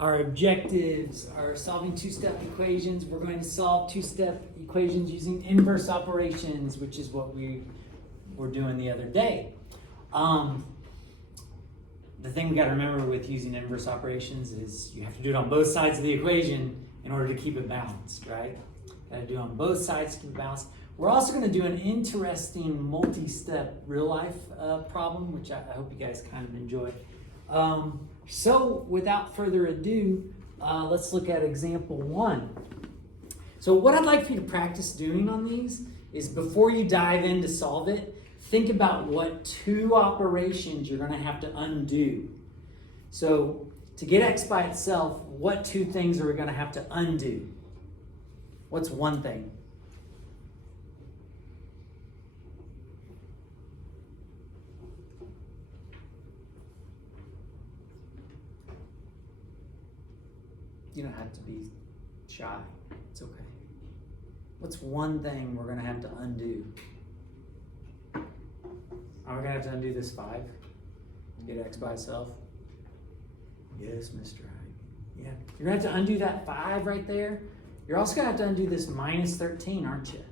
Our objectives are solving two-step equations. We're going to solve two-step equations using inverse operations, which is what we were doing the other day. The thing we got to remember with using inverse operations is you have to do it on both sides of the equation in order to keep it balanced, right? Got to do it on both sides to keep it balanced. We're also going to do an interesting multi-step real-life problem, which I hope you guys kind of enjoy. So without further ado, let's look at example 1. So what I'd like for you to practice doing on these is before you dive in to solve it, think about what 2 operations you're going to have to undo. So to get x by itself, what 2 things are we going to have to undo? What's one thing? You don't have to be shy. It's okay. What's one thing we're going to have to undo? Are we going to have to undo this 5 to get x by itself? Yes, Mr. Hyde. Yeah. You're going to have to undo that 5 right there. You're also going to have to undo this minus 13, aren't you?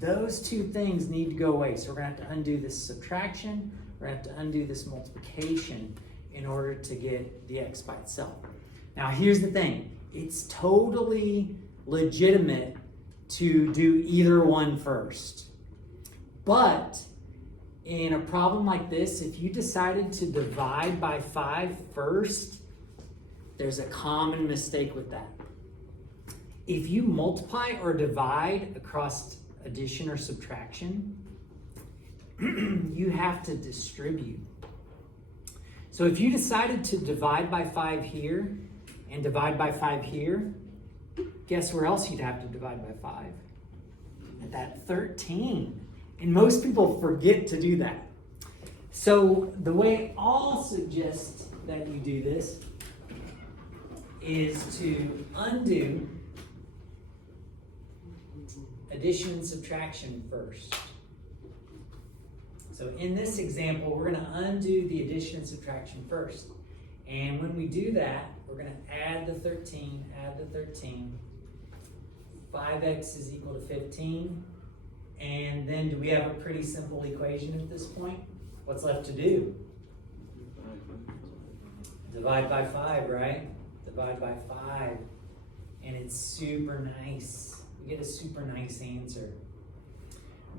Those 2 things need to go away. So we're going to have to undo this subtraction. We're going to have to undo this multiplication in order to get the x by itself. Now, here's the thing. It's totally legitimate to do either one first. But in a problem like this, if you decided to divide by 5 first, there's a common mistake with that. If you multiply or divide across addition or subtraction, you have to distribute. So if you decided to divide by 5 here and divide by 5 here, guess where else you'd have to divide by 5? At that 13. And most people forget to do that. So the way I'll suggest that you do this is to undo addition and subtraction first. So in this example, we're going to undo the addition and subtraction first. And when we do that, we're going to add the 13, 5x is equal to 15. And then do we have a pretty simple equation at this point? What's left to do? Divide by 5, right? Divide by 5. And it's super nice. We get a super nice answer.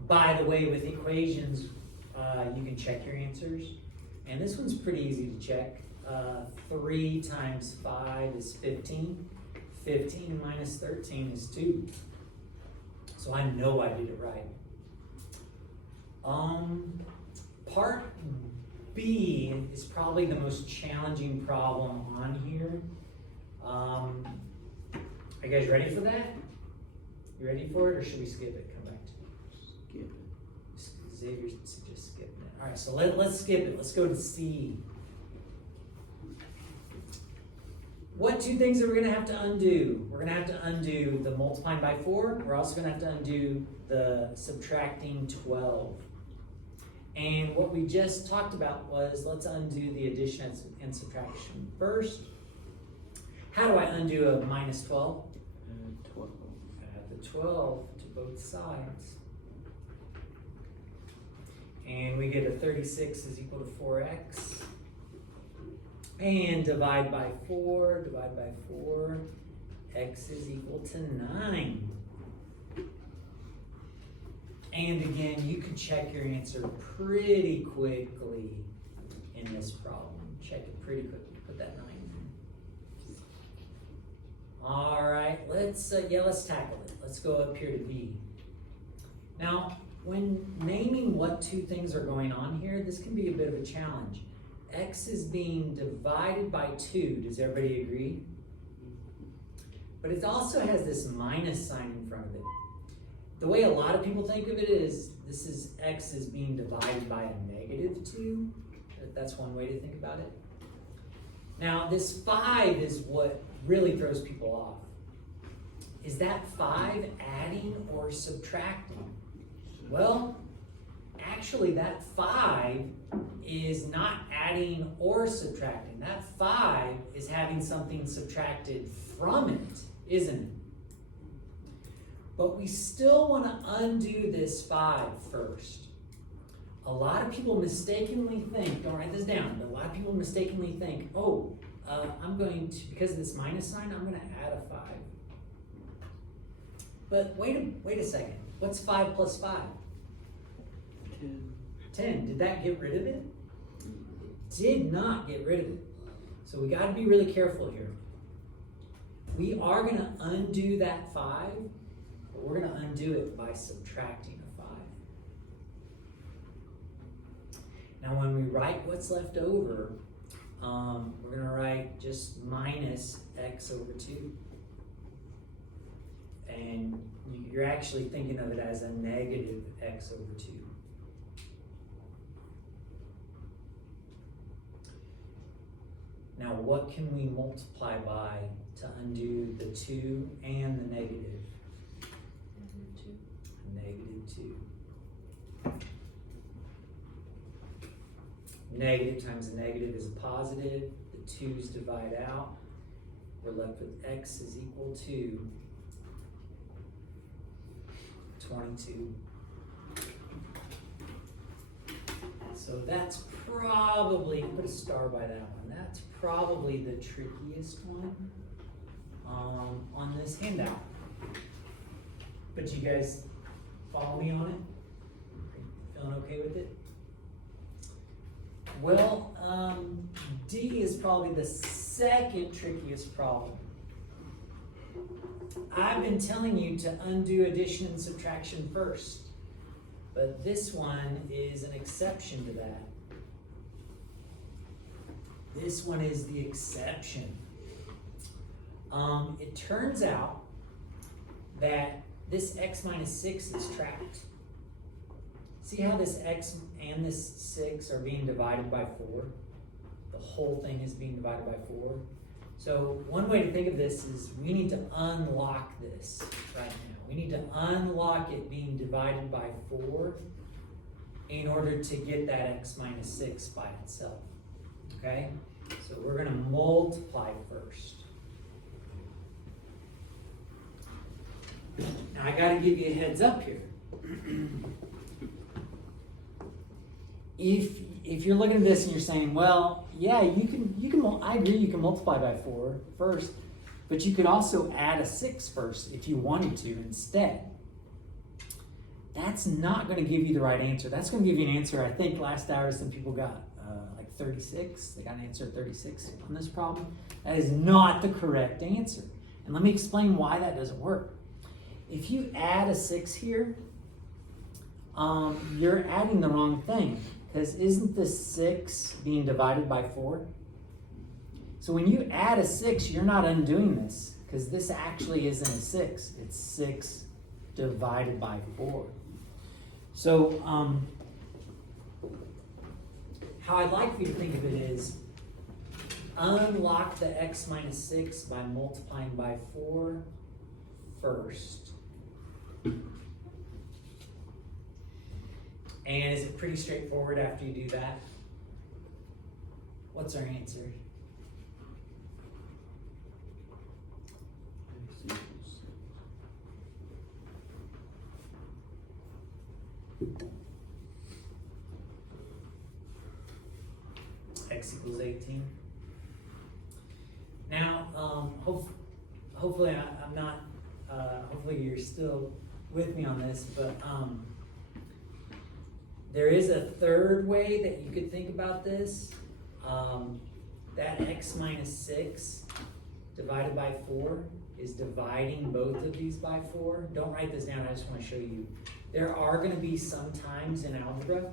By the way, with equations, you can check your answers. And this one's pretty easy to check. 3 times 5 is 15. 15 minus 13 is 2. So I know I did it right. Part B is probably the most challenging problem on here. Are you guys ready for that? You ready for it, or should we skip it? Come back to it. Skip it. Xavier suggests skipping it. All right, so let's skip it. Let's go to C. What 2 things are we going to have to undo? We're going to have to undo the multiplying by 4. We're also going to have to undo the subtracting 12. And what we just talked about was, let's undo the addition and subtraction first. How do I undo a minus 12? 12. Add the 12 to both sides. And we get a 36 is equal to 4x. And divide by 4, x is equal to 9. And again, you can check your answer pretty quickly in this problem. Check it pretty quickly. Put that 9 in. All right, let's tackle it. Let's go up here to B. Now, when naming what 2 things are going on here, this can be a bit of a challenge. X is being divided by 2. Does everybody agree? But it also has this minus sign in front of it. The way a lot of people think of it is, this is x is being divided by a negative 2. That's one way to think about it. Now, this 5 is what really throws people off. Is that 5 adding or subtracting? Well, actually that 5 is not adding or subtracting. That 5 is having something subtracted from it, isn't it? But we still want to undo this 5 first. A lot of people mistakenly think, don't write this down, but a lot of people mistakenly think, oh, I'm going to, because of this minus sign, I'm going to add a 5. But wait a second. What's 5 plus 5? 10. 10. Did that get rid of it? Did not get rid of it. So we got to be really careful here. We are going to undo that 5, but we're going to undo it by subtracting a 5. Now when we write what's left over, we're going to write just minus x over 2. And you're actually thinking of it as a negative x over 2. Now what can we multiply by to undo the 2 and the negative? Negative 2. Negative times a negative is a positive. The 2's divide out. We're left with x is equal to 22. So that's probably, put a star by that one, that's probably the trickiest one on this handout. But you guys follow me on it? Feeling okay with it? Well, D is probably the second trickiest problem. I've been telling you to undo addition and subtraction first, but this one is an exception to that. This one is the exception. It turns out that this x minus 6 is trapped. See how this x and this 6 are being divided by 4? The whole thing is being divided by 4. So one way to think of this is we need to unlock this right now. We need to unlock it being divided by 4 in order to get that x minus 6 by itself. Okay? So we're going to multiply first. Now I got to give you a heads up here. If you're looking at this and you're saying, well, yeah, you can, I agree you can multiply by 4 first, but you could also add a 6 first if you wanted to instead. That's not going to give you the right answer. That's going to give you an answer, I think last hour some people got like 36. They got an answer at 36 on this problem. That is not the correct answer. And let me explain why that doesn't work. If you add a 6 here, you're adding the wrong thing. Because isn't the 6 being divided by 4? So when you add a 6, you're not undoing this. Because this actually isn't a 6. It's 6 divided by 4. So how I'd like for you to think of it is unlock the x minus 6 by multiplying by 4 first. And is it pretty straightforward after you do that? What's our answer? X equals 18. Now, hopefully I'm not, hopefully you're still with me on this, but there is a third way that you could think about this. That x minus 6 divided by 4 is dividing both of these by 4. Don't write this down, I just want to show you. There are going to be some times in algebra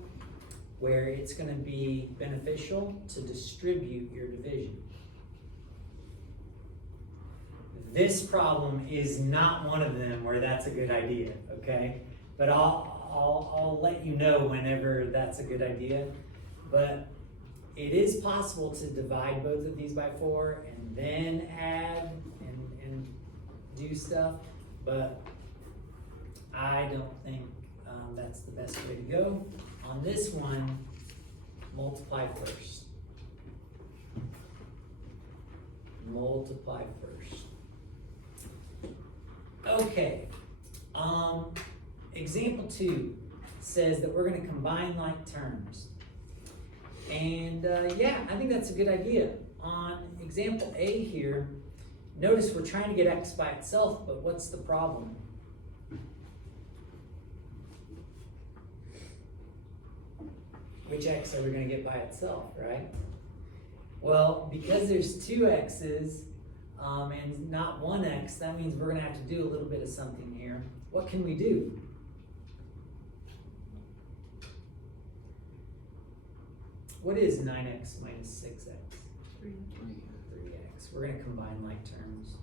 where it's going to be beneficial to distribute your division. This problem is not one of them where that's a good idea, okay? But I'll let you know whenever that's a good idea. But it is possible to divide both of these by 4 and then add and do stuff, but I don't think that's the best way to go. On this one, multiply first. Multiply first. Okay. Example 2 says that we're going to combine like terms. And yeah, I think that's a good idea. On example A here, notice we're trying to get x by itself, but what's the problem? Which x are we going to get by itself, right? Well, because there's 2 x's and not 1 x, that means we're going to have to do a little bit of something here. What can we do? What is 9x minus 6x? 3x. We're going to combine like terms.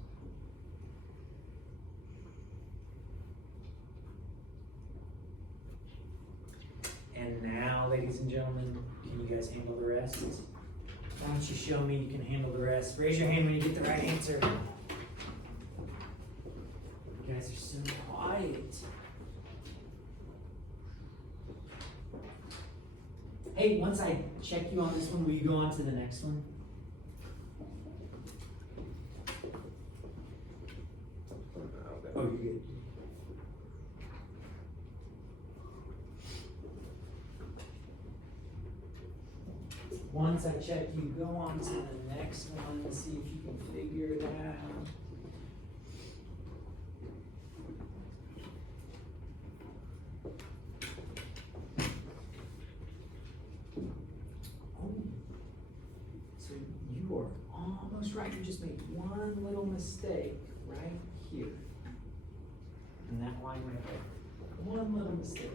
And now, ladies and gentlemen, can you guys handle the rest? Why don't you show me you can handle the rest? Raise your hand when you get the right answer. You guys are so quiet. Hey, once I check you on this one, will you go on to the next one? Oh, you're good. Once I check you, go on to the next one and see if you can figure it out. Oh, so you are almost right. You just made one little mistake right here. And that line right there. One little mistake.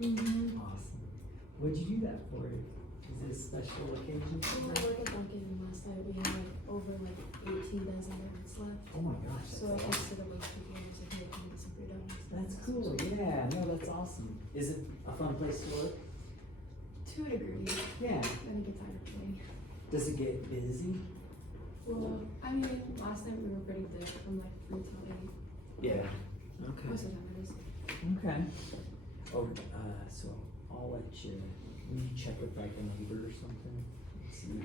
Mm-hmm. Awesome. What'd you do that for? Is it a special occasion? We were working Dunkin' last night. We had over 18 dozen donuts left. Oh my gosh. So I That's asked the waitress if we could make me some free donuts. That's cool. Yeah, no, that's awesome. Is it a fun place to work? To a degree. Yeah. Then it gets tired of playing. Does it get busy? Well, I mean, last night we were pretty thick from 3 till 8. Yeah. Okay. Most of the time it is. Okay. Oh, so I'll let you, will you check with a neighbor or something? Let's see, you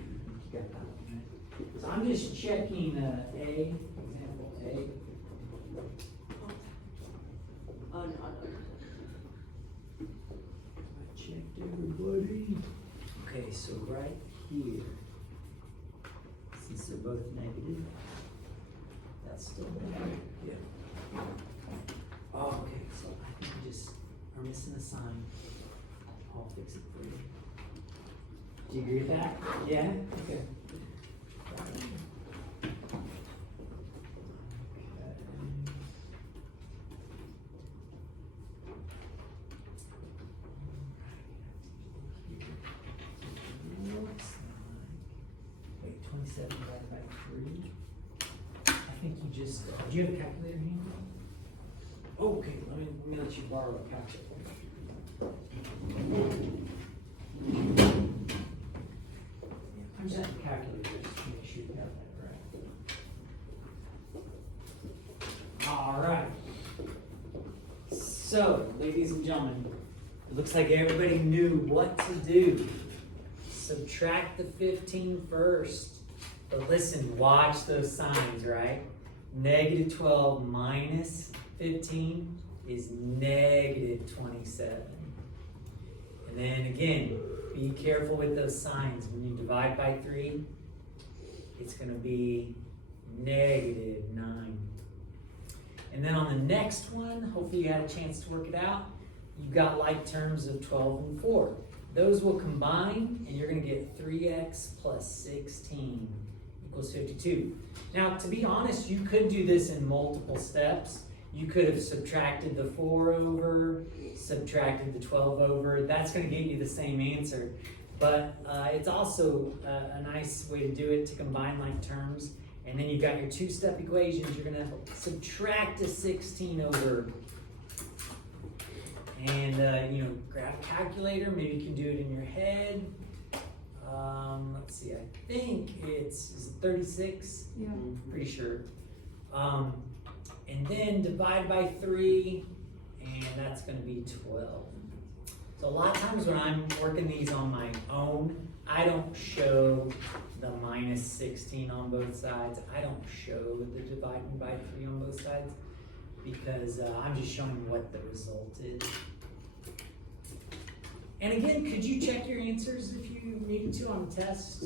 got that one, right? So I'm just checking, A, example A. Oh, no. I checked everybody. Okay, so right here, since they're both negative, that's still there. Yeah. Oh, okay, so I think we just are missing a sign. I'll fix it for you. Do you agree with that? Yeah? Okay. Wait, 27 divided by 3. I think you just, do you have a calculator handy? Oh, okay, let me let you borrow a calculator. I'm just the calculator just to make sure you got that right. All right. So, ladies and gentlemen, it looks like everybody knew what to do. Subtract the 15 first. But listen, watch those signs, right? Negative 12 minus 15 is negative 27. And then again, be careful with those signs. When you divide by 3, it's going to be negative 9. And then on the next one, hopefully you had a chance to work it out. You've got like terms of 12 and 4. Those will combine, and you're going to get 3x plus 16 equals 52. Now, to be honest, you could do this in multiple steps. You could have subtracted the 4 over, subtracted the 12 over. That's going to get you the same answer. But it's also a nice way to do it, to combine like terms. And then you've got your 2-step equations. You're going to subtract a 16 over. And, grab a calculator. Maybe you can do it in your head. Let's see, I think is it 36? Yeah. Pretty sure. And then divide by 3, and that's gonna be 12. So a lot of times when I'm working these on my own, I don't show the minus 16 on both sides. I don't show the dividing by 3 on both sides because I'm just showing what the result is. And again, could you check your answers if you needed to on the test?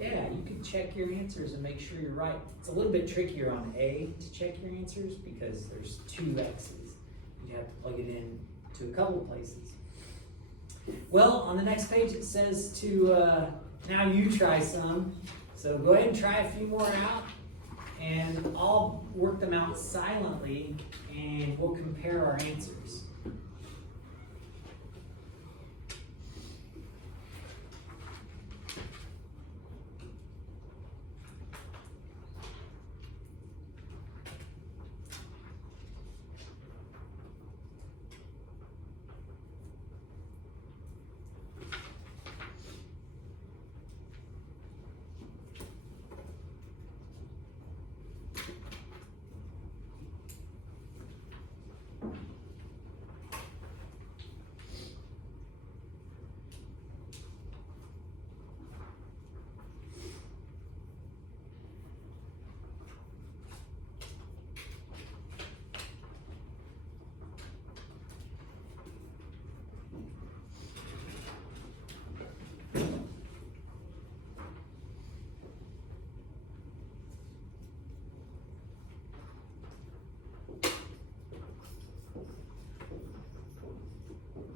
Yeah, you could check your answers and make sure you're right. It's a little bit trickier on A to check your answers because there's 2 X's. You have to plug it in to a couple places. Well, on the next page it says to, now you try some. So go ahead and try a few more out and I'll work them out silently and we'll compare our answers.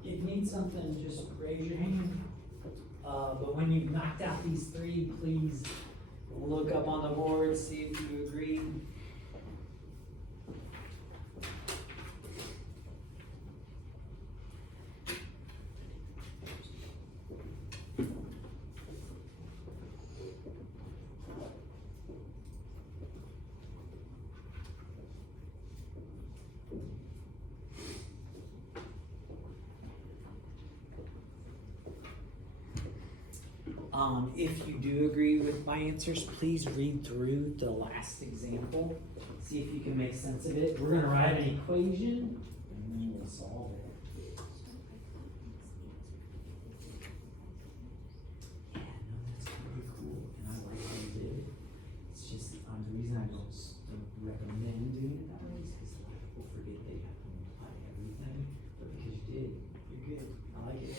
If you need something, just raise your hand. But when you've knocked out these 3, please look up on the board, see if you agree. If you do agree with my answers, please read through the last example. See if you can make sense of it. We're going to write an equation and then we'll solve it. Yeah, no, that's pretty cool. And I like how you did it. It's just the reason I don't recommend doing it that way is because a lot of people forget they have to apply everything. But because you did, you're good. I like it.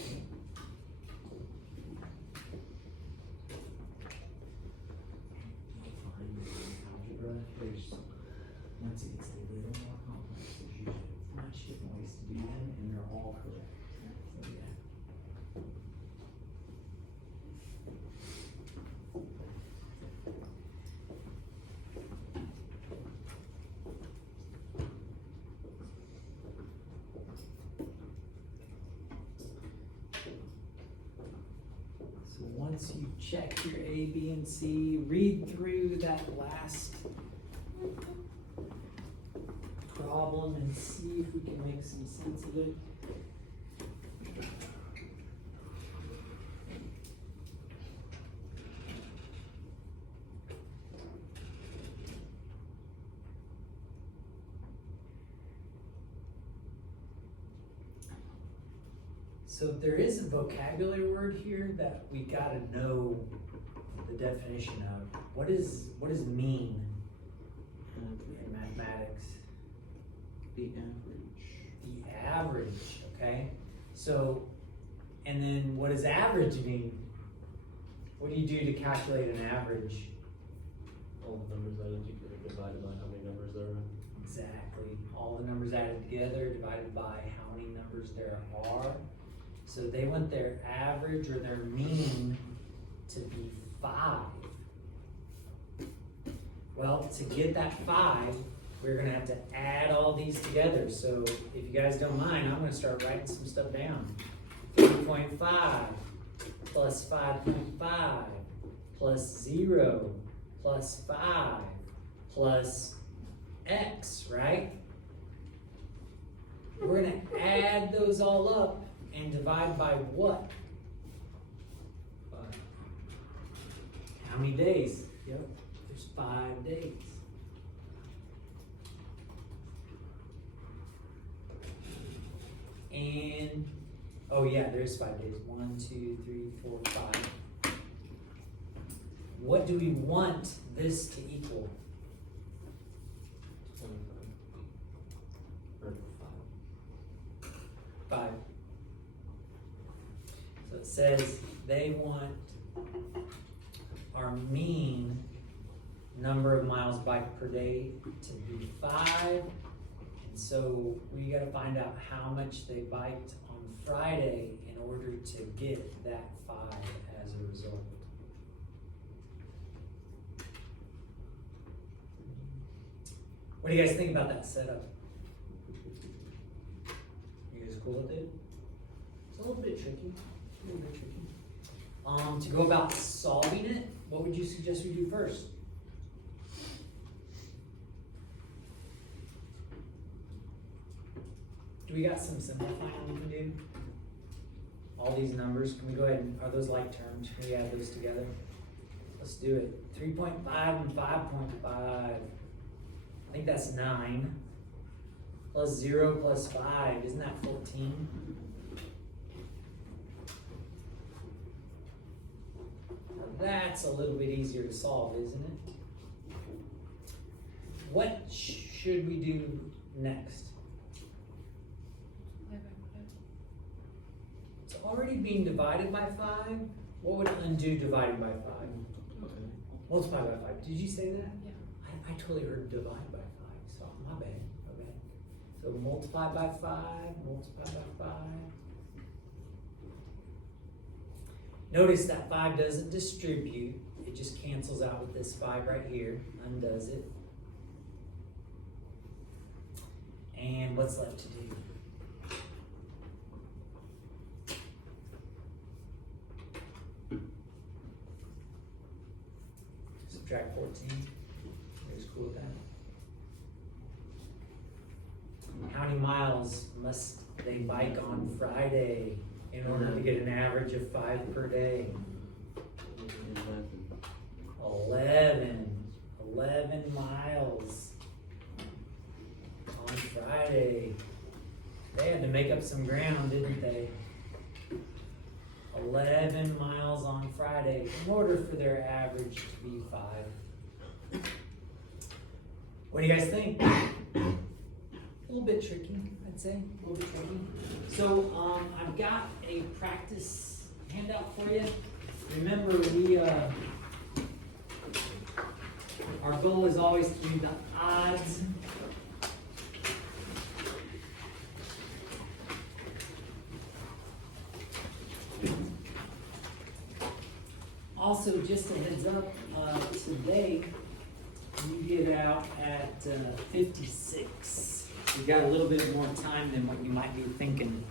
There's, once it gets a little more complex, there's usually a bunch of different ways to do them, and they're all correct. So, yeah. So once you check your A, B, and C, read through that last problem and see if we can make some sense of it. So there is a vocabulary word here that we gotta know the definition of. What is mean in mathematics? The average. The average, okay? So, and then what does average mean? What do you do to calculate an average? All the numbers added together divided by how many numbers there are. Exactly. All the numbers added together divided by how many numbers there are. So they want their average or their mean to be 5. Well, to get that 5, we're gonna have to add all these together. So if you guys don't mind, I'm gonna start writing some stuff down. 3.5 plus 5.5 plus 0 plus 5 plus x, right? We're gonna add those all up and divide by what? 5. How many days? Yep, there's 5 days. Oh yeah, there's 5 days. 1, 2, 3, 4, 5. What do we want this to equal? 25. Or 5. 5. So it says they want our mean number of miles biked per day to be 5. And so we gotta find out how much they biked on Friday in order to get that 5 as a result. What do you guys think about that setup? You guys cool with it? It's a little bit tricky. A little bit tricky. To go about solving it, what would you suggest we do first? Do we got some simplifying we can do? All these numbers, can we go ahead and, are those like terms? Can we add those together? Let's do it. 3.5 and 5.5. I think that's 9. Plus 0 plus 5, isn't that 14? Now that's a little bit easier to solve, isn't it? What should we do next? It's already being divided by 5. What would undo divided by 5? Okay. Multiply by 5. Did you say that? Yeah. I totally heard divide by 5, so my bad, my bad. So multiply by 5, multiply by 5. Notice that 5 doesn't distribute, it just cancels out with this 5 right here, undoes it. And what's left to do? Subtract 14. You guys cool with that? How many miles must they bike on Friday in order to get an average of 5 per day? 11 miles on Friday. They had to make up some ground, didn't they? 11 miles on Friday in order for their average to be 5. What do you guys think? A little bit tricky, I'd say. A little bit tricky. So I've got a practice handout for you. Remember, our goal is always to do the odds. Also, just a heads up, today you get out at 56. You got a little bit more time than what you might be thinking.